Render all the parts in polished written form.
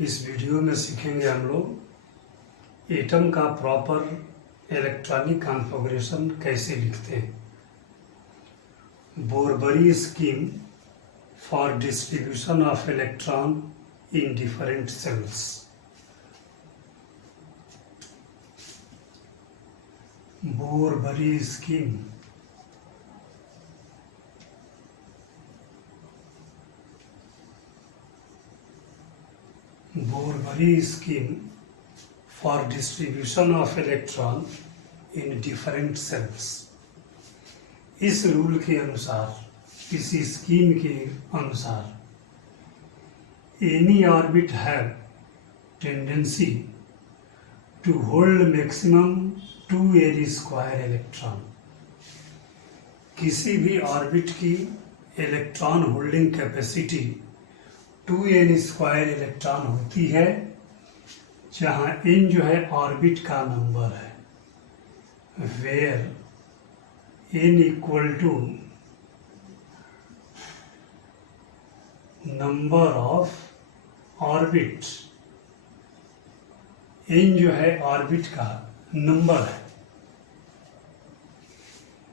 इस वीडियो में सीखेंगे हम लोग एटम का प्रॉपर इलेक्ट्रॉनिक कॉन्फ़िगरेशन कैसे लिखते हैं। Bohr Bury scheme for distribution of electron in different shells. Bohr Bury scheme Bohr Bury scheme for distribution of electron in different shells. इस रूल के अनुसार, इस स्कीम के अनुसार, any orbit have tendency to hold maximum 2n square electron. किसी भी orbit की electron holding capacity 2n square electron होती है, जहाँ n जो है ऑर्बिट का नंबर है, where n equal to number of orbit. n जो है ऑर्बिट का नंबर है।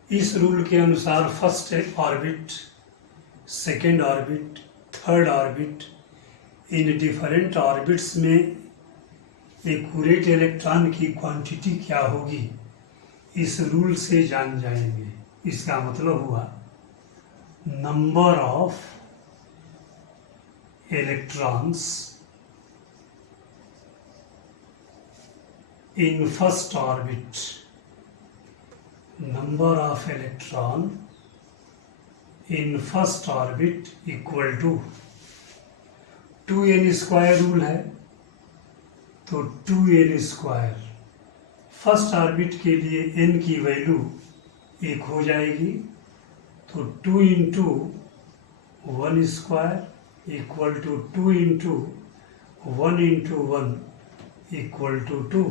इस रूल के अनुसार first orbit, second orbit, third orbit, in different orbits में एक्यूरेट इलेक्ट्रॉन की क्वांटिटी क्या होगी, इस रूल से जान जाएंगे। इसका मतलब हुआ number of electrons in first orbit, number of electron in first orbit equal to 2n square rule है, तो 2n स्क्वायर फर्स्ट ऑर्बिट के लिए n की वैल्यू 1 हो जाएगी, तो 2 into 1 square equal to 2 into 1 into 1 equal to 2,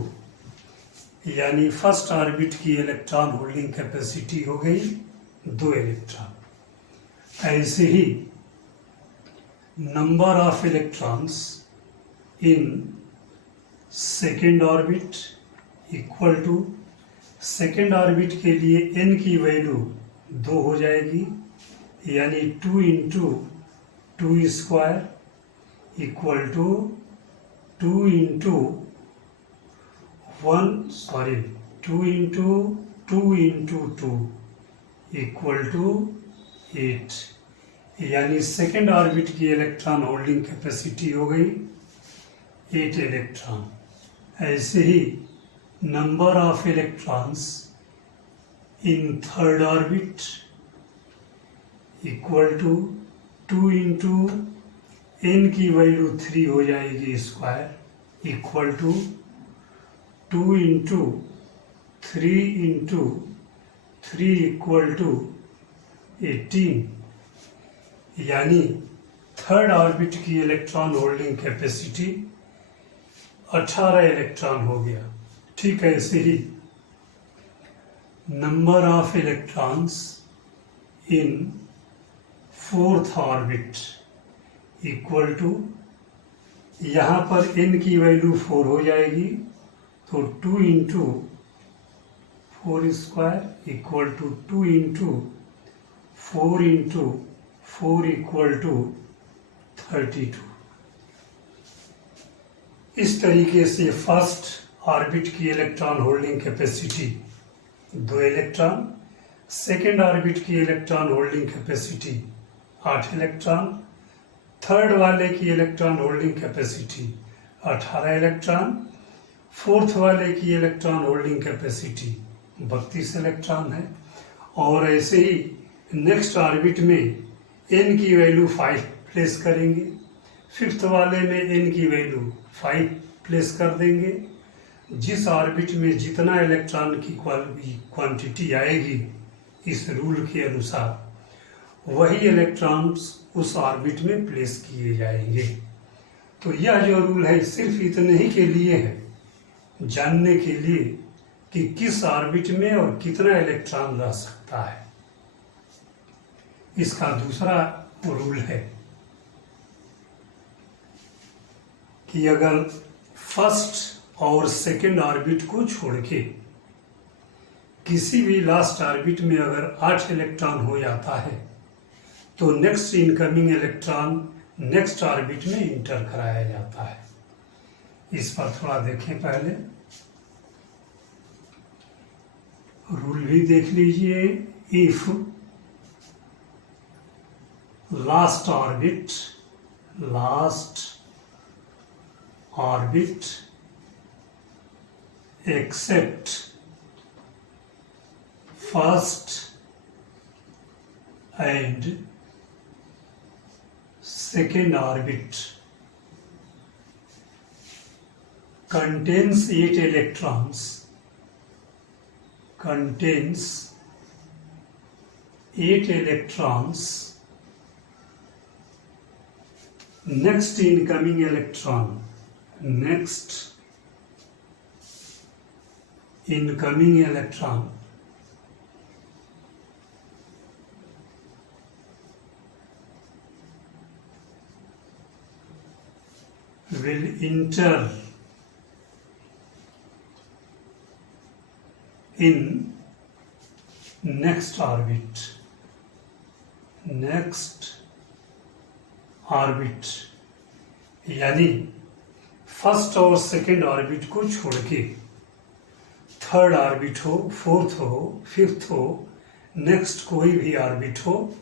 यानी first orbit की इलेक्ट्रॉन होल्डिंग कैपेसिटी हो गई 2 इलेक्ट्रॉन। ऐसे ही number of electrons in second orbit equal to, second orbit के लिए n की वैल्यू 2 हो जाएगी, यानी 2 into 2 square equal to 2 into 2 into 2 into 2 equal to 8, यानी सेकेंड ऑर्बिट की इलेक्ट्रॉन होल्डिंग कैपेसिटी हो गई 8 इलेक्ट्रॉन। ऐसे ही number of electrons in third orbit equal to 2 into n की वैल्यू 3 हो जाएगी square equal to 2 into 3 into 3 equal to 18, यानी थर्ड ऑर्बिट की इलेक्ट्रॉन होल्डिंग कैपेसिटी 18 इलेक्ट्रॉन हो गया। ठीक है, ऐसे ही number of electrons in fourth orbit equal to, यहाँ पर n की वैल्यू 4 हो जाएगी, तो 2 into 4 square equal to 2 into 4 into 4 equal to 32। इस तरीके से फर्स्ट ऑर्बिट की electron holding capacity 2 electron, second orbit की electron holding capacity 8 electron, third वाले की electron holding capacity 18 electron, fourth वाले की इलेक्ट्रॉन होल्डिंग कैपेसिटी 32 इलेक्ट्रॉन है। और ऐसे ही नेक्स्ट ऑर्बिट में n की वैल्यू 5 प्लेस करेंगे, फिफ्थ वाले में n की वैल्यू 5 प्लेस कर देंगे। जिस ऑर्बिट में जितना इलेक्ट्रॉन की क्वांटिटी आएगी इस रूल के अनुसार, वही इलेक्ट्रॉन्स उस ऑर्बिट में प्लेस किए जाएंगे। तो यह जो रूल है सिर्फ इतने ही के लिए है, जानने के लिए कि किस ऑर्बिट में और कितना इलेक्ट्रॉन रह सकता है। इसका दूसरा रूल है कि अगर फर्स्ट और सेकेंड ऑर्बिट को छोड़ के किसी भी लास्ट ऑर्बिट में अगर 8 इलेक्ट्रॉन हो जाता है तो next incoming electron next orbit में इंटर कराया जाता है। इस पर थोड़ा देखें, पहले रूल भी देख लीजिए। If last orbit accept first and second orbit contains 8 electrons, next incoming electron will enter in next orbit, यानी फर्स्ट और सेकेंड ऑर्बिट को छोड़ के थर्ड ऑर्बिट हो, फोर्थ हो, फिफ्थ हो, नेक्स्ट कोई भी ऑर्बिट हो,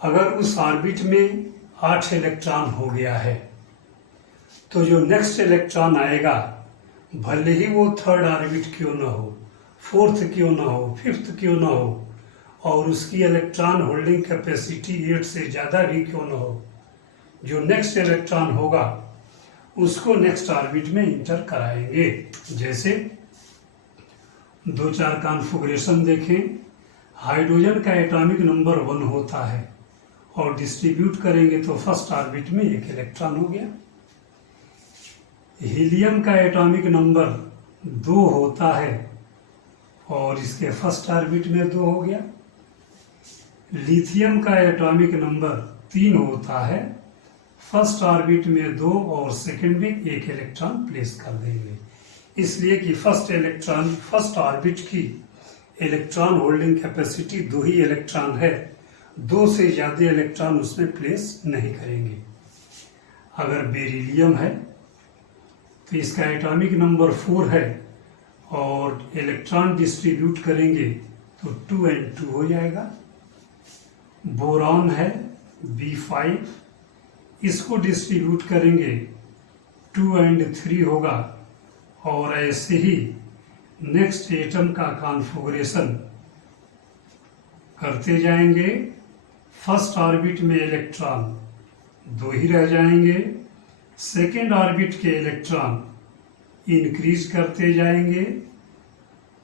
अगर उस ऑर्बिट में 8 इलेक्ट्रॉन हो गया है तो जो नेक्स्ट इलेक्ट्रॉन आएगा, भले ही वो थर्ड ऑर्बिट क्यों ना हो, फोर्थ क्यों ना हो, फिफ्थ क्यों ना हो, और उसकी इलेक्ट्रॉन होल्डिंग कैपेसिटी 8 से ज़्यादा भी क्यों ना हो, जो नेक्स्ट इलेक्ट्रॉन होगा उसको नेक्स्ट ऑर्बिट में इंटर कराएंगे। जैसे 2-4 कॉन्फ़िगरेशन देखें। हाइड्रोजन का एटॉमिक नंबर 1 होता है और डिस्ट्रीब्यूट करेंगे तो फर्स्ट ऑर्बिट में 1 इलेक्ट्रॉन हो गया। हीलियम का एटॉमिक नंबर 2 होता है और इसके फर्स्ट ऑर्बिट में 2 हो गया। लिथियम का एटॉमिक नंबर 3 होता है, फर्स्ट ऑर्बिट में 2 और सेकंड में 1 इलेक्ट्रॉन प्लेस कर देंगे, इसलिए कि फर्स्ट ऑर्बिट की इलेक्ट्रॉन होल्डिंग कैपेसिटी 2 ही इलेक्ट्रॉन है, 2 से ज़्यादा इलेक्ट्रॉन उसमें प्लेस नहीं करेंगे। अगर बेरिलियम है तो इसका एटॉमिक नंबर 4 है और इलेक्ट्रॉन डिस्ट्रीब्यूट करेंगे तो 2 and 2 हो जाएगा। बोरॉन है B5, इसको डिस्ट्रीब्यूट करेंगे 2 and 3 होगा, और ऐसे ही नेक्स्ट एटम का कॉन्फ़िगरेशन करते जाएंगे। फर्स्ट ऑर्बिट में इलेक्ट्रॉन 2 ही रह जाएंगे, सेकेंड ऑर्बिट के इलेक्ट्रॉन इंक्रीज करते जाएंगे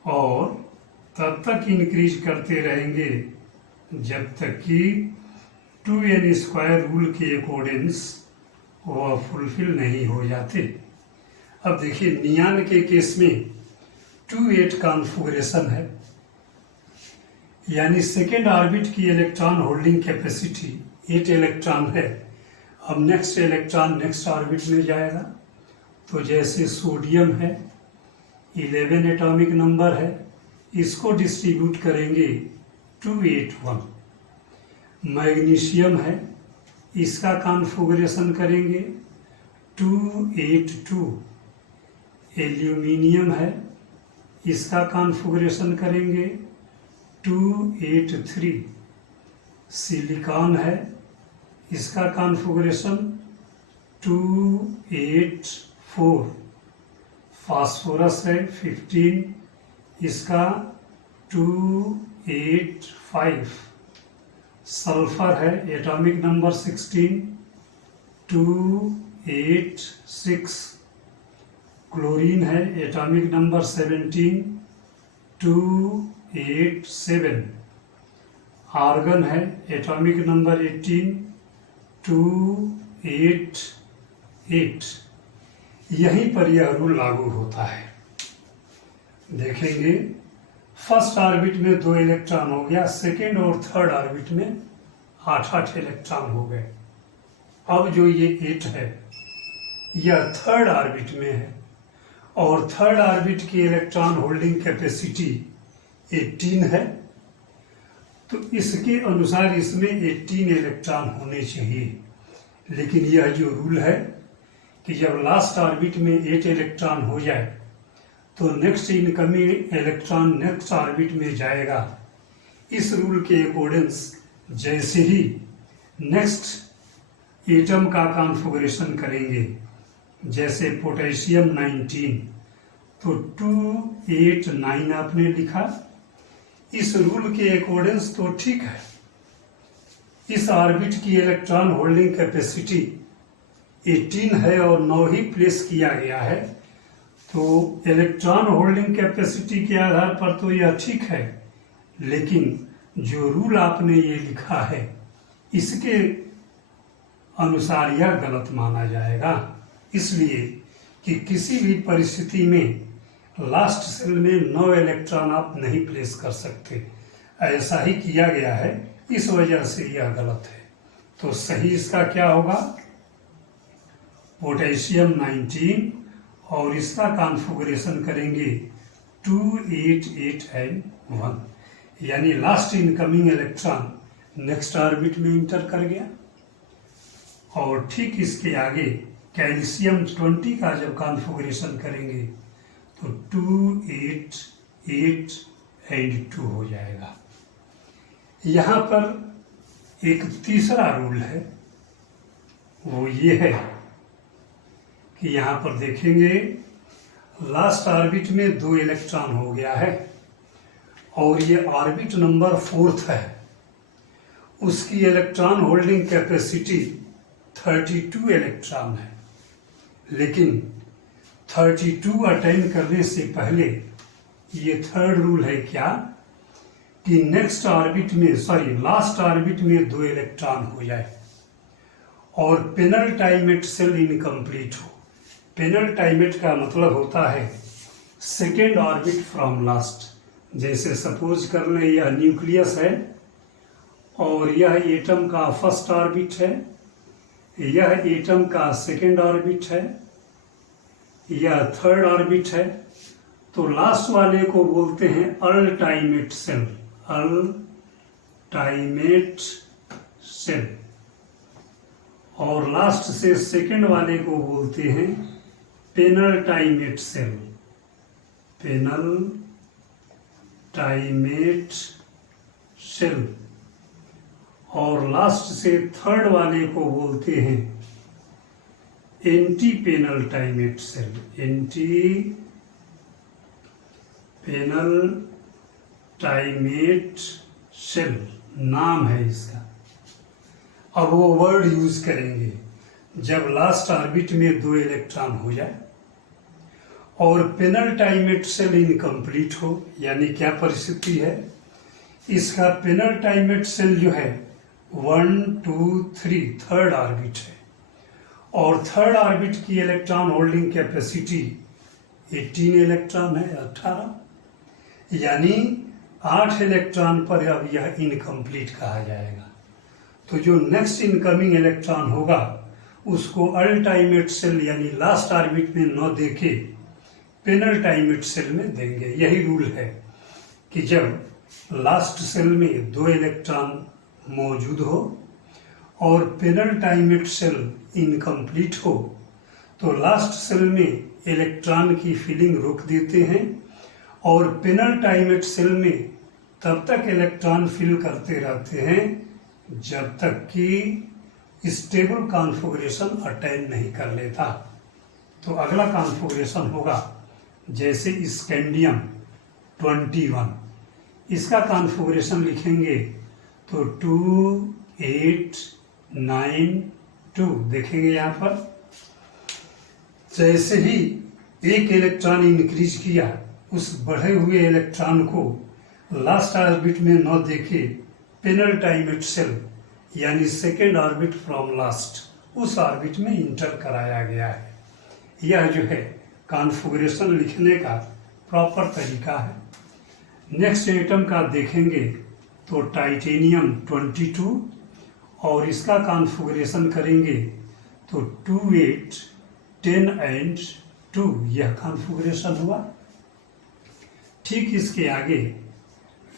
और तब तक इंक्रीज करते रहेंगे जब तक कि 2n² रूल के अकॉर्डिंग्स वह फुलफिल नहीं हो जाते। अब देखिए नियान के केस में 2-8 कॉन्फ़िगरेशन है, यानी सेकेंड ऑर्बिट की इलेक्ट्रॉन होल्डिंग कैपेसिटी 8 इलेक्ट्रॉन है। अब नेक्स्ट इलेक्ट्रॉन नेक्स्ट ऑर्बिट में जाएगा, तो जैसे सोडियम है 11 एटॉमिक नंबर है, इसको डिस्ट्रीब्यूट करेंगे 281। मैग्नीशियम है, इसका कॉन्फ़िगरेशन करेंगे 282। एल्यूमिनियम है, इसका कॉन्फ़िगरेशन करेंगे 283। सिलिकॉन है, इसका कॉन्फ़िगरेशन 284। फास्फोरस है 15, इसका 285। सल्फर है एटॉमिक नंबर 16, 286। क्लोरीन है एटॉमिक नंबर 17, 287। आर्गन है एटॉमिक नंबर 18, 288। यहीं पर यह रूल लागू होता है। देखेंगे फर्स्ट ऑर्बिट में 2 इलेक्ट्रॉन हो गया, सेकेंड और थर्ड ऑर्बिट में 8-8 इलेक्ट्रॉन हो गए। अब जो ये 8 है यह थर्ड ऑर्बिट में है और थर्ड ऑर्बिट की इलेक्ट्रॉन होल्डिंग कैपेसिटी 18 है। तो इसके अनुसार इसमें 18 इलेक्ट्रॉन होने चाहिए, लेकिन यह जो रूल है कि जब लास्ट ऑर्बिट में 8 इलेक्ट्रॉन हो जाए तो next incoming electron next orbit में जाएगा। इस रूल के अकॉर्डिंग्स जैसे ही नेक्स्ट एटम का कॉन्फ़िगरेशन करेंगे, जैसे पोटेशियम 19 तो 2 8 9 आपने लिखा, इस रूल के अकॉर्डिंग्स तो ठीक है। इस ऑर्बिट की इलेक्ट्रॉन होल्डिंग कैपेसिटी 18 है और 9 ही प्लेस किया गया है, तो इलेक्ट्रॉन होल्डिंग कैपेसिटी के आधार पर तो यह ठीक है, लेकिन जो रूल आपने ये लिखा है इसके अनुसार यह गलत माना जाएगा। इसलिए कि किसी भी परिस्थिति में लास्ट सेल में 9 इलेक्ट्रॉन आप नहीं प्लेस कर सकते, ऐसा ही किया गया है, इस वजह से यह गलत है। तो सही इसका क्या होगा, पोटेशियम 19 और इसका कॉन्फ़िगरेशन करेंगे 2 8 8 and 1, यानी last incoming electron next orbit में इंटर कर गया। और ठीक इसके आगे कैल्शियम 20 का जब कॉन्फ़िगरेशन करेंगे तो 2 8 8 and 2 हो जाएगा। यहाँ पर एक तीसरा रूल है, वो ये है कि यहाँ पर देखेंगे लास्ट ऑर्बिट में 2 इलेक्ट्रॉन हो गया है और ये ऑर्बिट नंबर 4 है, उसकी इलेक्ट्रॉन होल्डिंग कैपेसिटी 32 इलेक्ट्रॉन है। लेकिन 32 अटेन करने से पहले ये थर्ड रूल है क्या कि नेक्स्ट ऑर्बिट में लास्ट ऑर्बिट में 2 इलेक्ट्रॉन हो जाए और पेनल्टाइमेट सेल इनकम्प्लीट हो। पेनल्टाइमेट का मतलब होता है सेकेंड ऑर्बिट फ्रॉम लास्ट। जैसे सपोज कर लें यह न्यूक्लियस है और यह एटम का फर्स्ट ऑर्बिट है, यह एटम का सेकेंड ऑर्बिट है, यह थर्ड ऑर्बिट है, तो लास्ट वाले को बोलते हैं अल्टाइमेट सेल। अल्टाइमेट सेल। और लास्ट से सेकेंड वाले को बोलते हैं पेनल्टाइमेट सेल। पेनल्टाइमेट सेल। और लास्ट से थर्ड वाले को बोलते हैं एंटी पेनल्टाइमेट सेल। एंटी पेनल्टाइमेट सेल नाम है इसका। अब वो वर्ड यूज करेंगे जब लास्ट ऑर्बिट में 2 इलेक्ट्रॉन हो जाए और पेनल्टाइमेट सेल इनकम्प्लीट हो, यानी क्या परिस्थिति है, इसका पेनल्टाइमेट सेल जो है 1 2 3 थर्ड ऑर्बिट है और थर्ड ऑर्बिट की इलेक्ट्रॉन होल्डिंग कैपेसिटी 18 इलेक्ट्रॉन है, 18, यानी 8 इलेक्ट्रॉन पर अब यह इनकम्प्लीट कहा जाएगा। तो जो नेक्स्ट इनकमिंग इलेक्ट्रॉन होगा उसको अल्टाइमेट सेल यानी लास्ट ऑर्बिट में न देके पेनल्टाइमेट सेल में देंगे। यही रूल है कि जब लास्ट सेल में 2 इलेक्ट्रॉन मौजूद हो और पेनल्टाइमेट सेल इनकम्प्लीट हो तो लास्ट सेल में इलेक्ट्रॉन की फिलिंग रोक देते हैं और पेनल्टाइमेट सेल में तब तक इलेक्ट्रॉन फिल करते रहते हैं जब तक कि स्टेबल कॉन्फ़िगरेशन अटेन नहीं कर लेता। तो अगला कॉन्फ़िगरेशन होगा जैसे स्कैंडियम 21, इसका कॉन्फ़िगरेशन लिखेंगे तो 2 8 9 2 देखेंगे। यहाँ पर जैसे ही एक इलेक्ट्रॉन इंक्रीज किया, उस बढ़े हुए इलेक्ट्रॉन को लास्ट ऑर्बिट में न देखे पेनल्टाइमेट सेल यानी सेकेंड ऑर्बिट फ्रॉम लास्ट, उस ऑर्बिट में इंटर कराया गया है। यह जो है कॉन्फ़िगरेशन लिखने का प्रॉपर तरीका है। नेक्स्ट एटम का देखेंगे तो टाइटेनियम 22 और इसका कॉन्फ़िगरेशन करेंगे तो 2 8 10 and 2, यह कॉन्फ़िगरेशन हुआ। ठीक इसके आगे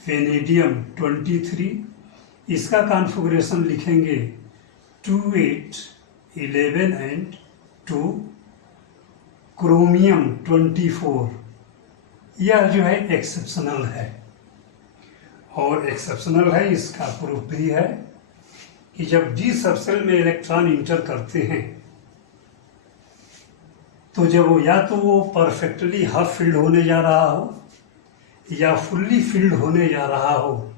वेनेडियम 23, इसका कॉन्फ़िगरेशन लिखेंगे 2, 8, 11 and 2। क्रोमियम 24, यह जो है एक्सेप्शनल है, और एक्सेप्शनल है इसका प्रूफ भी है कि जब डी सबसेल में इलेक्ट्रॉन इंटर करते हैं तो जब वो या तो वो परफेक्टली हाफ फिल्ड होने जा रहा हो या फुल्ली फिल्ड होने जा रहा हो,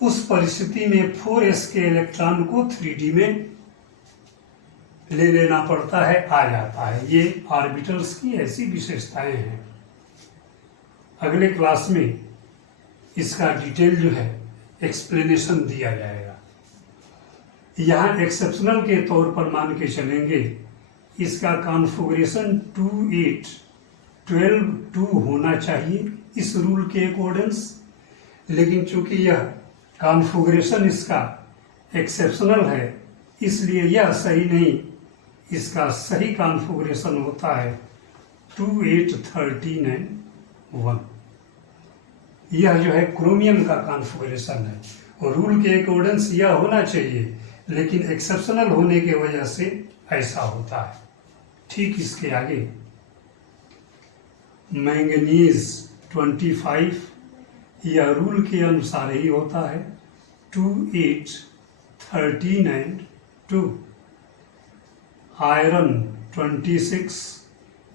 उस परिस्थिति में 4s के इलेक्ट्रॉन को 3D में ले लेना पड़ता है, आ जाता है। ये ऑर्बिटल्स की ऐसी विशेषताएं हैं। अगले क्लास में इसका डिटेल जो है एक्सप्लेनेशन दिया जाएगा। यहाँ एक्सेप्शनल के तौर पर मान के चलेंगे, इसका कॉन्फ़िगरेशन 2, 8, 12, 2 होना चाहिए इस रूल के अकॉर्डेंस, लेकिन चूंकि यह कॉन्फ़िगरेशन इसका एक्सेप्शनल है इसलिए यह सही नहीं, इसका सही कॉन्फ़िगरेशन होता है 2, 8, 13 and 1। यह जो है क्रोमियम का कॉन्फ़िगरेशन है, और रूल के अकॉर्डेंस यह होना चाहिए, लेकिन एक्सेप्शनल होने की वजह से ऐसा होता है। ठीक इसके आगे मैंगनीज 25, यह रूल के अनुसार ही होता है 2, 8, 13 and 2। आयरन 26,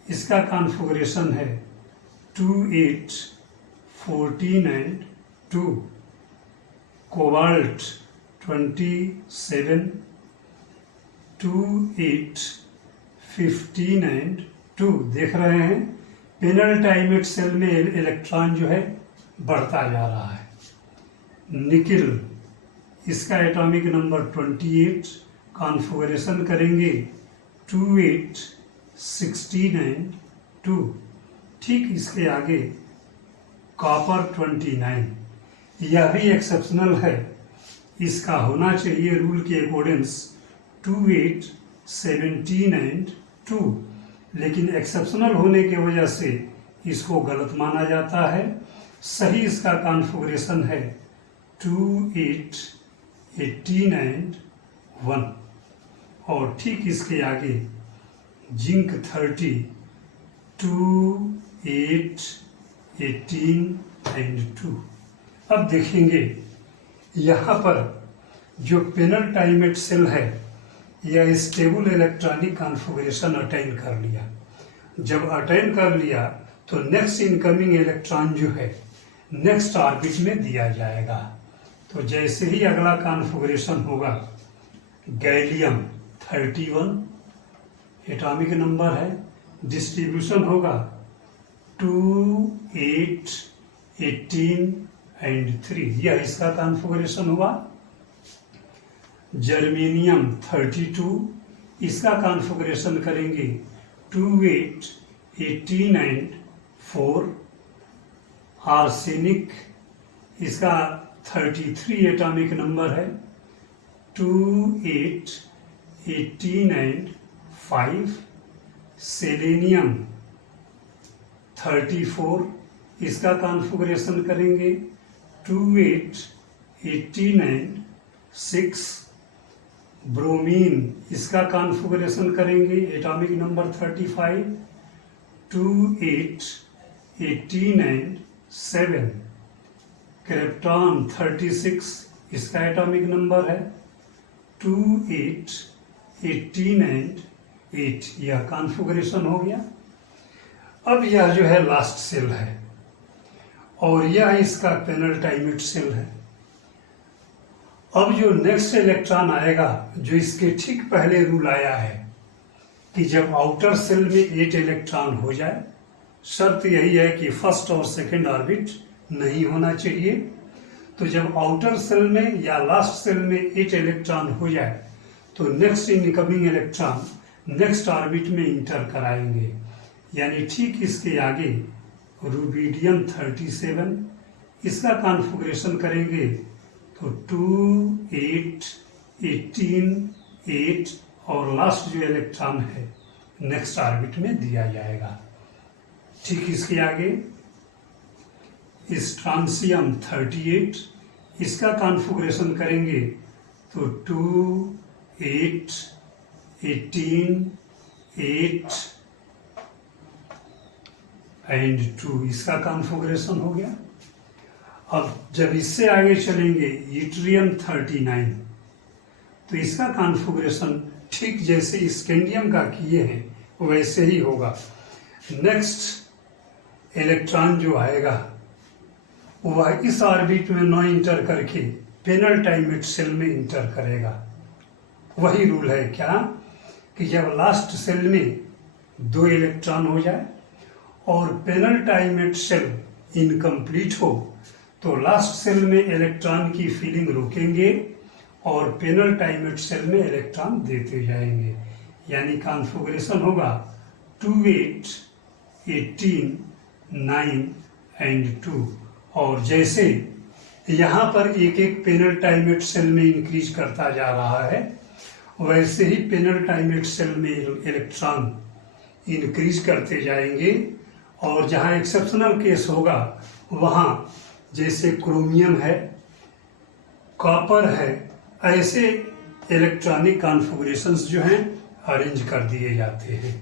इसका कॉन्फ़िगरेशन है 2, 8, 14 and 2। Cobalt 27, 2, 8, 15 and 2। देख रहे हैं पेनल्टाइमेट सेल में इलेक्ट्रॉन जो है बढ़ता जा रहा है। निकिल, इसका एटॉमिक नंबर 28, कॉन्फ़िगरेशन करेंगे 2, 8, 16 and 2। ठीक इसके आगे कॉपर 29, यह भी एक्सेप्शनल है, इसका होना चाहिए रूल के अकॉर्डेंस 2, 8, 17 and 2, लेकिन एक्सेप्शनल होने की वजह से इसको गलत माना जाता है। सही इसका कॉन्फ़िगरेशन है 2, 8, 18 and 1। और ठीक इसके आगे जिंक 30, 2, 8, 18 and 2। अब देखेंगे यहाँ पर जो पेनल्टाइमेट सेल है यह स्टेबल इलेक्ट्रॉनिक कॉन्फ़िगरेशन अटेन कर लिया। जब अटेन कर लिया तो नेक्स्ट इनकमिंग इलेक्ट्रॉन जो है नेक्स्ट ऑर्बिट में दिया जाएगा। तो जैसे ही अगला कॉन्फ़िगरेशन होगा, गैलियम 31 एटॉमिक नंबर है, डिस्ट्रीब्यूशन होगा 2, 8, 18 and 3, यह इसका कॉन्फ़िगरेशन हुआ। जर्मेनियम 32, इसका कॉन्फ़िगरेशन करेंगे 2, 8, 18 and 4। आर्सेनिक, इसका 33 एटॉमिक नंबर है, 2, 8, 18 and 5। सेलेनियम 34, इसका कॉन्फ़िगरेशन करेंगे 2, 8, 18 and 6। ब्रोमीन, इसका कॉन्फ़िगरेशन करेंगे एटॉमिक नंबर 35, 2, 8, 18 and 7। क्रिप्टॉन 36, इसका एटॉमिक नंबर है 2, 8, 18 and 8। यह कॉन्फ़िगरेशन हो गया। अब यह जो है लास्ट सेल है और यह इसका पेनल्टाइमेट सेल है। अब जो नेक्स्ट इलेक्ट्रॉन आएगा, जो इसके ठीक पहले रूल आया है कि जब आउटर सेल में 8 इलेक्ट्रॉन हो जाए, शर्त यही है कि फर्स्ट और सेकंड ऑर्बिट नहीं होना चाहिए। तो जब आउटर सेल में या लास्ट सेल में 8 इलेक्ट्रॉन हो जाए तो next incoming electron next orbit में इंटर कराएंगे। यानी ठीक इसके आगे रूबिडियम 37, इसका कॉन्फ़िगरेशन करेंगे तो 2, 8, 18, 8 और लास्ट जो इलेक्ट्रॉन है नेक्स्ट ऑर्बिट में दिया जाएगा। ठीक इसके आगे स्ट्रॉन्शियम 38, इसका कॉन्फ़िगरेशन करेंगे तो 2, 8, 18, 8 एंड 2, इसका कॉन्फ़िगरेशन हो गया। अब जब इससे आगे चलेंगे यूट्रियम 39, तो इसका कॉन्फ़िगरेशन ठीक जैसे स्कैंडियम का किए हैं वैसे ही होगा। नेक्स्ट इलेक्ट्रॉन जो आएगा वह इस ऑर्बिट में न इंटर करके पेनल्टाइमेट सेल में इंटर करेगा। वही रूल है क्या कि जब लास्ट सेल में 2 इलेक्ट्रॉन हो जाए और पेनल्टाइमेट सेल इनकम्प्लीट हो तो लास्ट सेल में इलेक्ट्रॉन की फिलिंग रोकेंगे और पेनल्टाइमेट सेल में इलेक्ट्रॉन देते जाएंगे। यानी कॉन्फ़िगरेशन होगा 2, 8, 18, 9 एंड 2। और जैसे यहाँ पर एक एक पेनल्टाइमेट सेल में इंक्रीज करता जा रहा है वैसे ही पेनल्टाइमेट सेल में इलेक्ट्रॉन इंक्रीज करते जाएंगे। और जहाँ एक्सेप्शनल केस होगा वहाँ जैसे क्रोमियम है, कॉपर है, ऐसे इलेक्ट्रॉनिक कॉन्फ़िगरेशंस जो हैं अरेंज कर दिए जाते हैं।